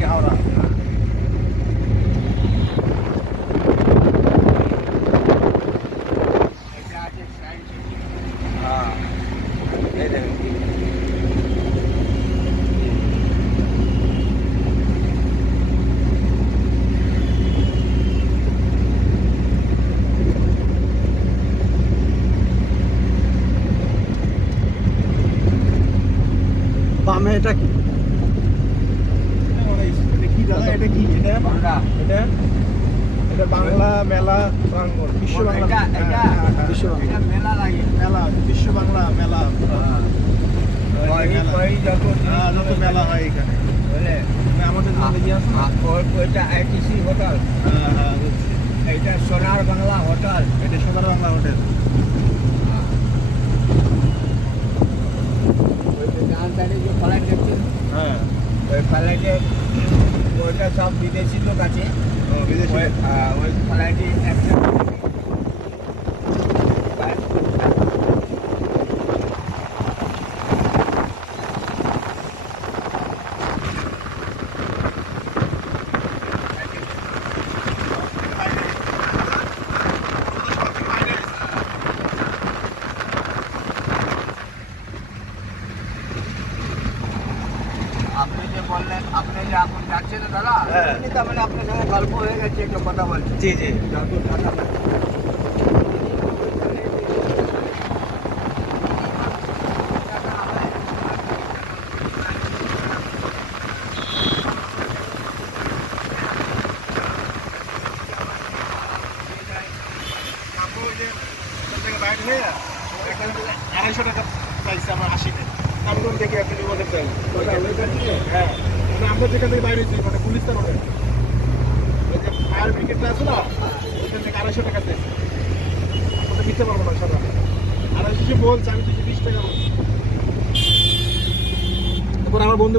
থেকে হাওড়া। হ্যাঁ এই দেখুন বামে এটা কি? এটা কি? এটা বাংলা এটা বাংলা মেলা প্রাঙ্গণ, বিশ্ব বাংলা বিশ্ব বাংলা মেলা লাগে মেলা, বিশ্ব বাংলা মেলা। যত মেলা হয় এখানে আমাদের ওইটা আইটিসি হোটেল, এইটা সোনার বাংলা হোটেল, এটা সোনার বাংলা হোটেল। যে ফ্লাইট দেখছেন হ্যাঁ ওই ফ্লাইটে ওইটা সব বিদেশি লোক আছে। বিদেশি ওই ফ্লাইটে একটা আপনি যে বললেন আপনি যে এখন যাচ্ছেন দাদা, তার মানে আপনার সঙ্গে গল্প হয়ে গেছে, একটু কথা বলছি। জি জি যত টাকা বাইরে হয়ে 250 টাকা পাইছে আমার 80 টাকা দেখে আপনি বলতে চাই। হ্যাঁ আমরা যেখান থেকে বাইরে হয়েছি মানে পুলিশ তো ওই যে ফায়ার ব্রিগেডটা আছে না, ওইখান থেকে 250 টাকা চাইছে। ওটা দিতে পারবো না সারা 250 বলছে, আমি তো 20 টাকা বলছি। তারপর আমার বন্ধু